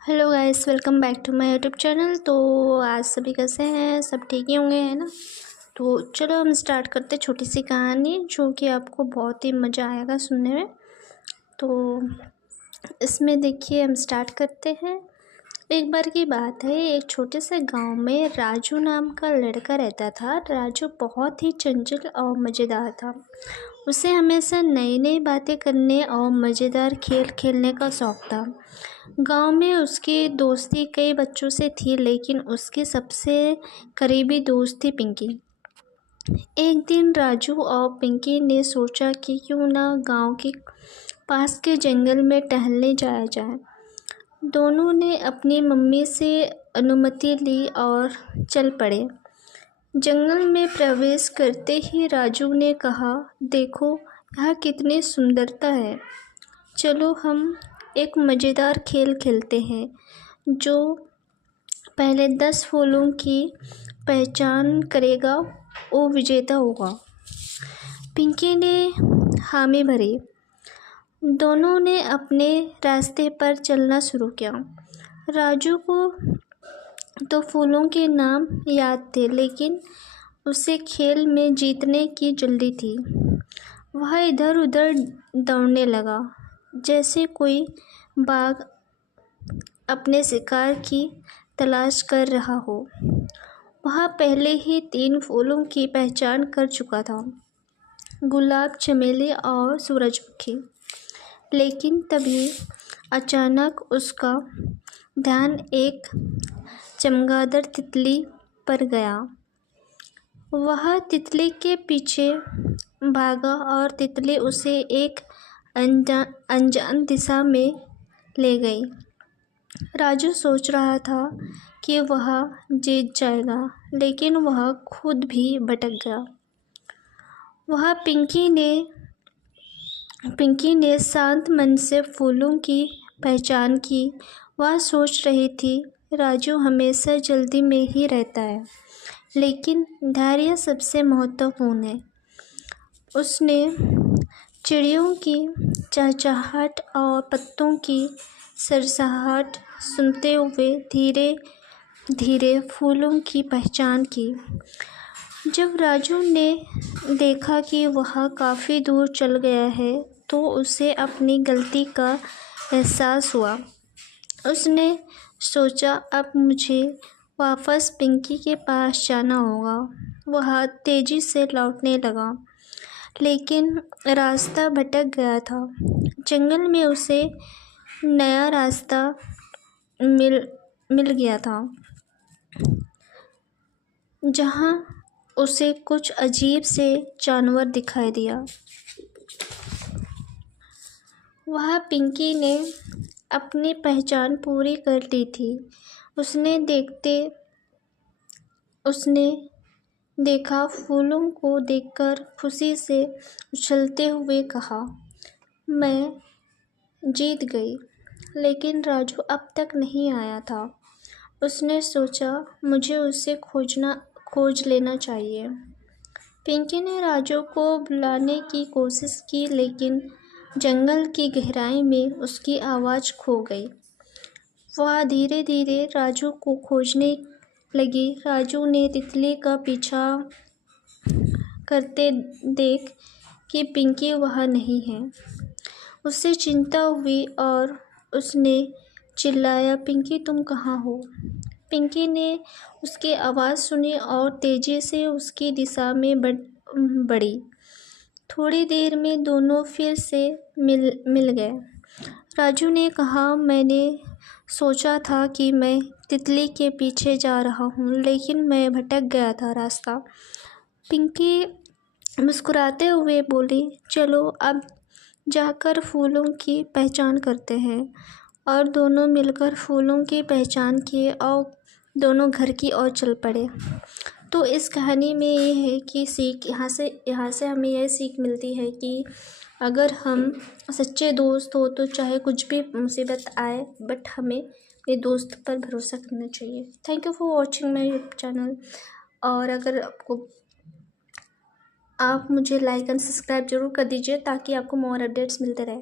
Hello guys, welcome back to my YouTube channel. तो आज सभी कैसे हैं? सब ठीक ही होंगे, है ना। तो चलो हम स्टार्ट करते छोटी सी कहानी जो कि आपको बहुत ही मज़ा आएगा सुनने में। तो इसमें देखिए हम स्टार्ट करते हैं। एक बार की बात है, एक छोटे से गांव में राजू नाम का लड़का रहता था। राजू बहुत ही चंचल और मज़ेदार था। उसे हमेशा नई नई बातें करने और मज़ेदार खेल खेलने का शौक़ था। गांव में उसकी दोस्ती कई बच्चों से थी, लेकिन उसकी सबसे करीबी दोस्त थी पिंकी। एक दिन राजू और पिंकी ने सोचा कि क्यों ना गांव के पास के जंगल में टहलने जाया जाए। दोनों ने अपनी मम्मी से अनुमति ली और चल पड़े। जंगल में प्रवेश करते ही राजू ने कहा, देखो यहाँ कितनी सुंदरता है। चलो हम एक मज़ेदार खेल खेलते हैं। जो पहले 10 फूलों की पहचान करेगा वो विजेता होगा। पिंकी ने हामी भरी। दोनों ने अपने रास्ते पर चलना शुरू किया। राजू को तो फूलों के नाम याद थे, लेकिन उसे खेल में जीतने की जल्दी थी। वह इधर उधर दौड़ने लगा, जैसे कोई बाघ अपने शिकार की तलाश कर रहा हो। वह पहले ही 3 फूलों की पहचान कर चुका था, गुलाब, चमेली और सूरजमुखी। लेकिन तभी अचानक उसका ध्यान एक चमगादड़ तितली पर गया। वह तितली के पीछे भागा और तितली उसे एक अनजान दिशा में ले गई। राजू सोच रहा था कि वह जीत जाएगा, लेकिन वह खुद भी भटक गया। वह पिंकी ने शांत मन से फूलों की पहचान की। वह सोच रही थी, राजू हमेशा जल्दी में ही रहता है, लेकिन धैर्य सबसे महत्वपूर्ण है। उसने चिड़ियों की चहचहाहट और पत्तों की सरसराहट सुनते हुए धीरे धीरे फूलों की पहचान की। जब राजू ने देखा कि वह काफ़ी दूर चल गया है, तो उसे अपनी गलती का एहसास हुआ। उसने सोचा, अब मुझे वापस पिंकी के पास जाना होगा। वह तेज़ी से लौटने लगा, लेकिन रास्ता भटक गया था। जंगल में उसे नया रास्ता मिल गया था, जहाँ उसे कुछ अजीब से जानवर दिखाई दिया। वह पिंकी ने अपनी पहचान पूरी कर ली थी। उसने देखा फूलों को देखकर खुशी से उछलते हुए कहा, मैं जीत गई। लेकिन राजू अब तक नहीं आया था। उसने सोचा, मुझे उसे खोज लेना चाहिए। पिंकी ने राजू को बुलाने की कोशिश की, लेकिन जंगल की गहराई में उसकी आवाज़ खो गई। वह धीरे धीरे राजू को खोजने लगी। राजू ने तितली का पीछा करते देख कि पिंकी वहाँ नहीं है, उसे चिंता हुई और उसने चिल्लाया, पिंकी तुम कहाँ हो? पिंकी ने उसकी आवाज़ सुनी और तेज़ी से उसकी दिशा में बढ़ी। थोड़ी देर में दोनों फिर से मिल गए। राजू ने कहा, मैंने सोचा था कि मैं तितली के पीछे जा रहा हूँ, लेकिन मैं भटक गया था रास्ता। पिंकी मुस्कुराते हुए बोली, चलो अब जाकर फूलों की पहचान करते हैं। और दोनों मिलकर फूलों की पहचान किए और दोनों घर की ओर चल पड़े। तो इस कहानी में ये है कि सीख यहाँ से हमें यह सीख मिलती है कि अगर हम सच्चे दोस्त हो तो चाहे कुछ भी मुसीबत आए, बट हमें अपने दोस्त पर भरोसा करना चाहिए। Thank you for watching my YouTube channel. और अगर आप मुझे लाइक एंड सब्सक्राइब ज़रूर कर दीजिए, ताकि आपको मोर अपडेट्स मिलते रहे।